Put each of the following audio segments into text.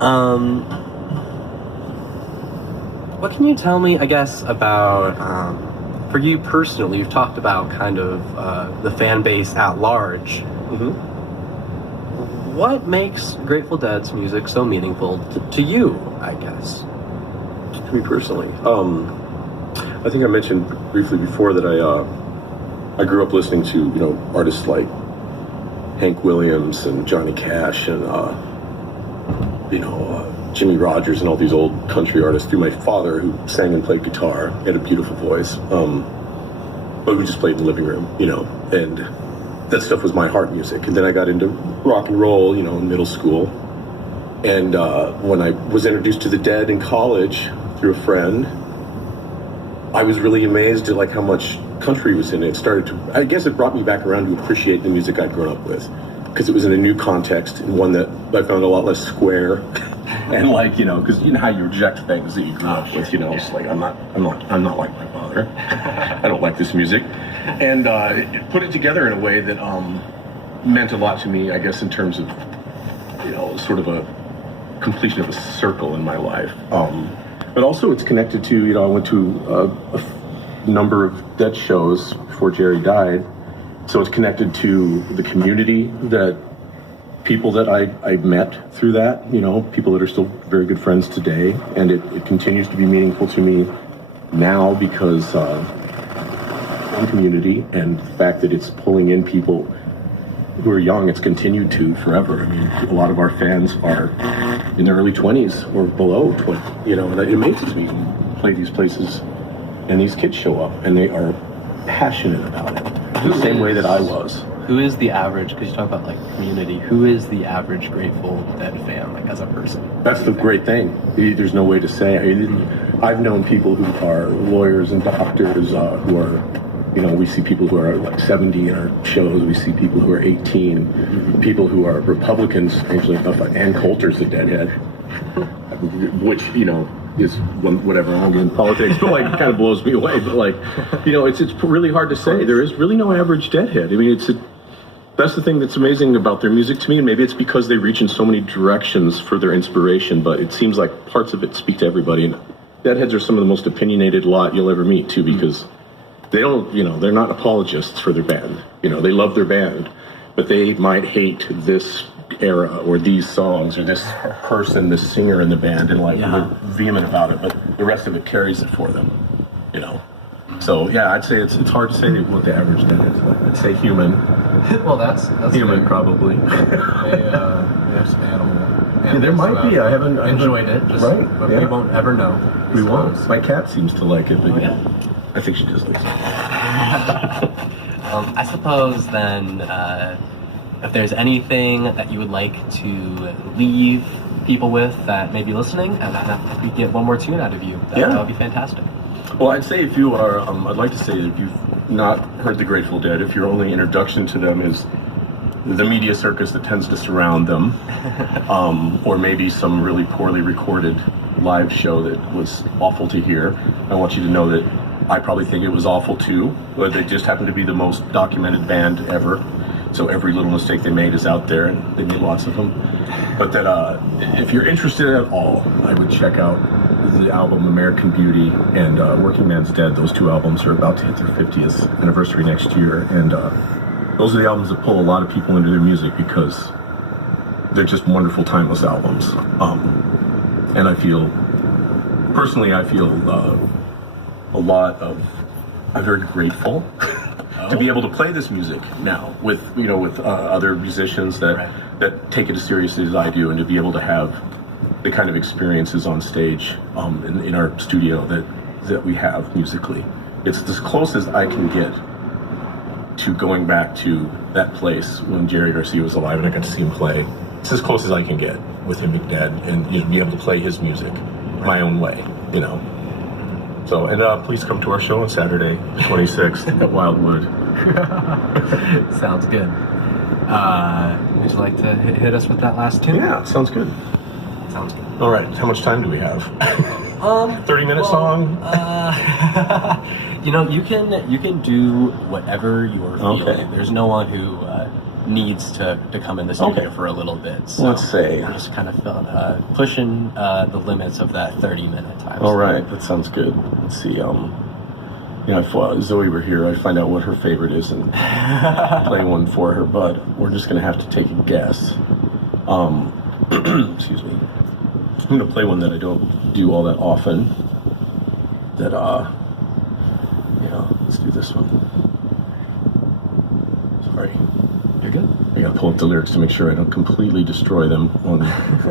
Um, what can you tell me, I guess, about, for you personally, you've talked about kind of the fan base at large. Mm-hmm. What makes Grateful Dead's music so meaningful to you, I guess? To me personally, I think I mentioned briefly before that I grew up listening to artists like Hank Williams and Johnny Cash and Jimmy Rogers and all these old country artists through my father, who sang and played guitar. He had a beautiful voice, but we just played in the living room, and that stuff was my heart music. And then I got into rock and roll, in middle school. And when I was introduced to the Dead in college through a friend, I was really amazed at how much country was in it. I guess it brought me back around to appreciate the music I'd grown up with, because it was in a new context and one that I found a lot less square. And because how you reject things that you grew up with, it's like I'm not like my father. I don't like this music, and it put it together in a way that meant a lot to me, I guess, in terms of sort of a completion of a circle in my life. But also it's connected to I went to a number of Dead shows before Jerry died, so it's connected to the community, that people that I met through that, people that are still very good friends today, and it continues to be meaningful to me now because of community and the fact that it's pulling in people who are young. It's continued to forever. I mean, a lot of our fans are in their early 20s or below 20, and it amazes me when we play these places and these kids show up and they are passionate about it the same way that I was. Who is the average, because you talk about community, who is the average Grateful Dead fan, as a person? That's the great thing. There's no way to say. I've known people who are lawyers and doctors who are, we see people who are 70 in our shows. We see people who are 18, people who are Republicans, strangely enough, Ann Coulter's a Deadhead, which, is whatever, I don't get in politics, but it kind of blows me away. But it's really hard to say. There is really no average Deadhead. I mean, that's the thing that's amazing about their music to me, and maybe it's because they reach in so many directions for their inspiration, but it seems like parts of it speak to everybody. And Deadheads are some of the most opinionated lot you'll ever meet, too, because they don't, they're not apologists for their band. They love their band, but they might hate this era or these songs or this person, this singer in the band, and they're vehement about it, but the rest of it carries it for them, So yeah, I'd say it's hard to say what the average Dead is. I'd say human. Well, that's human, probably. There's some animal. There might be. I haven't enjoyed it, but we won't ever know. We won't. My cat seems to like it, but I think she just likes it. I suppose then, if there's anything that you would like to leave people with that may be listening, and if we get one more tune out of you, that would be fantastic. Well, I'd say if you are, I'd like to say that if you've not heard the Grateful Dead, if your only introduction to them is the media circus that tends to surround them, or maybe some really poorly recorded live show that was awful to hear, I want you to know that I probably think it was awful too, but they just happened to be the most documented band ever. So every little mistake they made is out there, and they made lots of them. But that if you're interested at all, I would check out the album American Beauty and Working Man's Dead. Those two albums are about to hit their 50th anniversary next year, and those are the albums that pull a lot of people into their music because they're just wonderful, timeless albums. And I feel I'm very grateful to be able to play this music now with other musicians that take it as seriously as I do, and to be able to have the kind of experiences on stage in our studio that we have musically. It's as close as I can get to going back to that place when Jerry Garcia was alive and I got to see him play. It's as close as I can get with him being dead, and be able to play his music my own way, So, and please come to our show on Saturday, the 26th at Wildwood. Sounds good. Would you like to hit us with that last tune? Yeah, sounds good. Sounds good. All right, how much time do we have? 30-minute song? You can do whatever you're feeling. Okay. There's no one who needs to come in the studio for a little bit. So let's say I'm just kind of pushing the limits of that 30-minute time. All right, that sounds good. Let's see. If Zoe were here, I'd find out what her favorite is and play one for her. But we're just gonna have to take a guess. Excuse me. I'm gonna play one that I don't do all that often. That let's do this one. Sorry. You're good. I gotta pull up the lyrics to make sure I don't completely destroy them on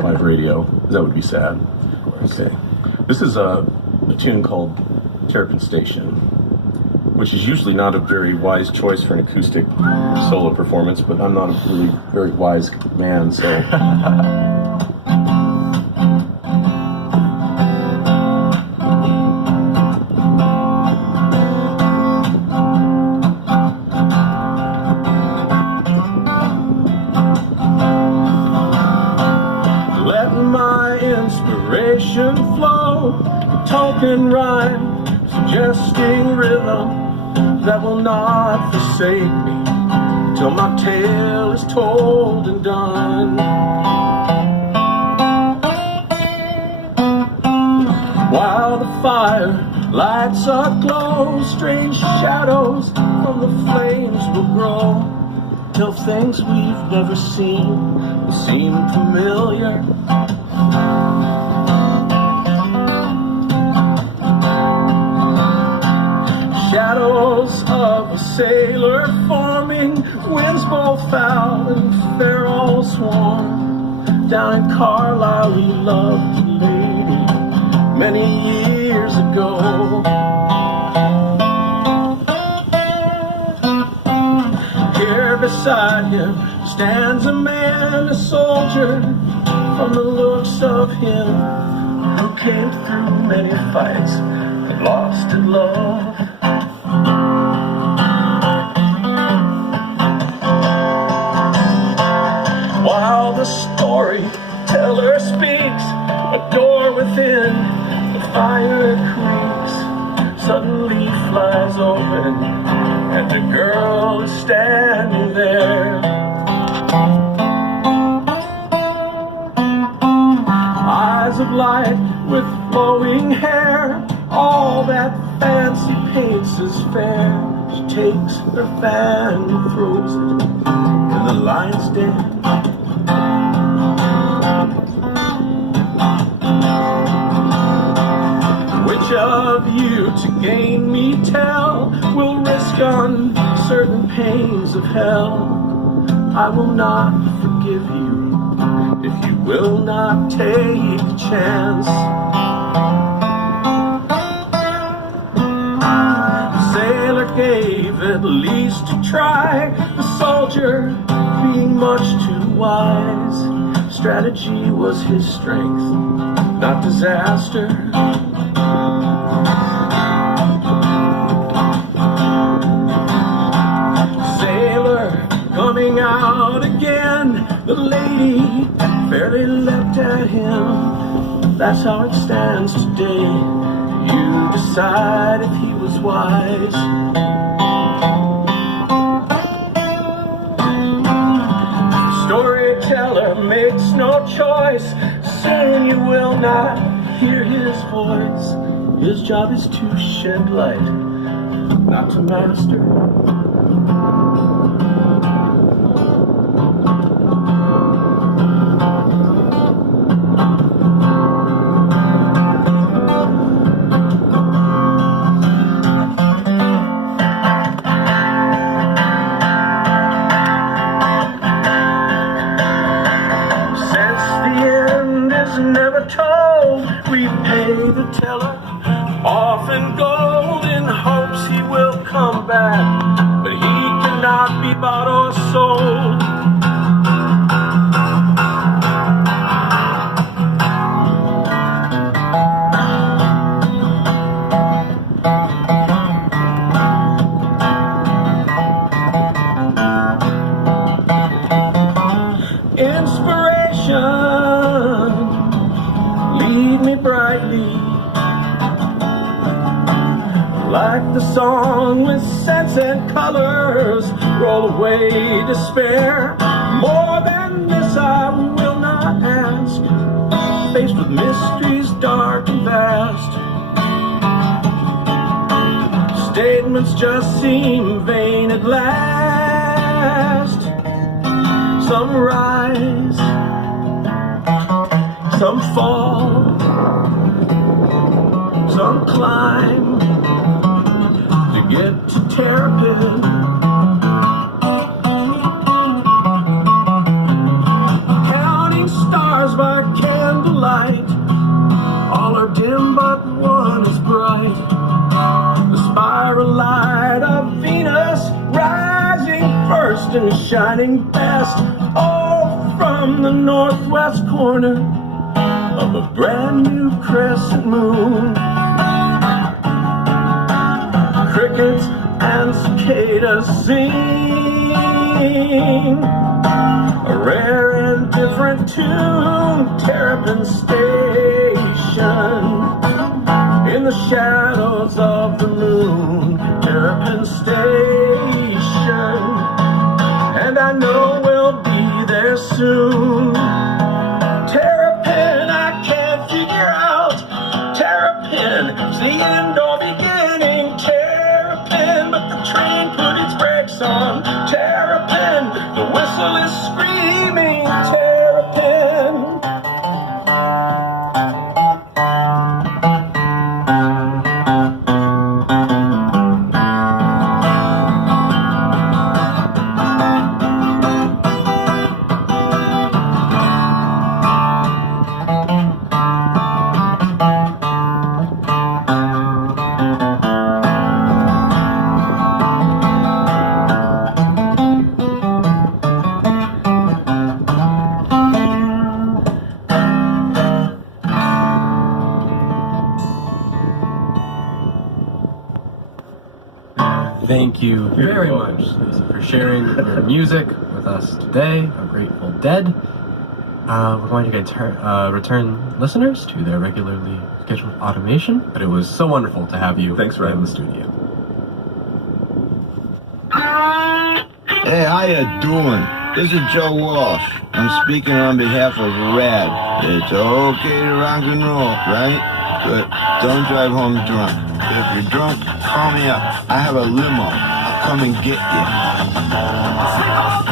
live radio. That would be sad. Of course. Okay. This is a tune called Terrapin Station, which is usually not a very wise choice for an acoustic solo performance, but I'm not a really very wise man, so. Flow, token rhyme, suggesting rhythm that will not forsake me till my tale is told and done. While the fire lights a glow, strange shadows from the flames will grow till things we've never seen will seem familiar. Shadows of a sailor forming, winds both foul and fair all swarm. Down in Carlisle we loved a lady many years ago. Here beside him stands a man, a soldier, from the looks of him, who came through many fights and lost in love. While the storyteller speaks, a door within the fire creaks, suddenly flies open, and a girl is standing there. Eyes of light with flowing hair, all that fancy paints is fair. She takes her fan and throws it in the lion's den. Which of you to gain me tell will risk uncertain pains of hell? I will not forgive you if you will not take a chance. The sailor gave at least to try, the soldier being much too wise. Strategy was his strength, not disaster. Sailor coming out again, the lady fairly leapt at him. That's how it stands today. You decide if he was wise. Storyteller makes no choice. Soon you will not hear his voice. His job is to shed light, not to master. Often gold in hopes he will come back, but he cannot be bought or sold. Inspiration, lead me brightly. like the song with scents and colors, roll away despair. More than this I will not ask, faced with mysteries dark and vast. Statements just seem vain at last. Some rise, some fall, some climb to get to Terrapin. Counting stars by candlelight, all are dim but one is bright. The spiral light of Venus rising first and shining best, all from the northwest corner of a brand new crescent moon. Crickets and cicadas sing a rare and different tune. Terrapin Station in the shadows of the moon. Terrapin Station, and I know we'll be there soon. Terrapin, I can't figure out. Terrapin, is the end or beginning? Terrapin, but the train put its brakes on. Terrapin, the whistle is screaming. Terrapin. Thank you very much, Stacey, for sharing your music with us today. A Grateful Dead. We're going to get return listeners to their regularly scheduled automation, but it was so wonderful to have you. Thanks for in having the studio. Hey, how you doing? This is Joe Walsh. I'm speaking on behalf of RAD. It's okay to rock and roll, right? But don't drive home drunk. If you're drunk, call me up. I have a limo. I'll come and get you.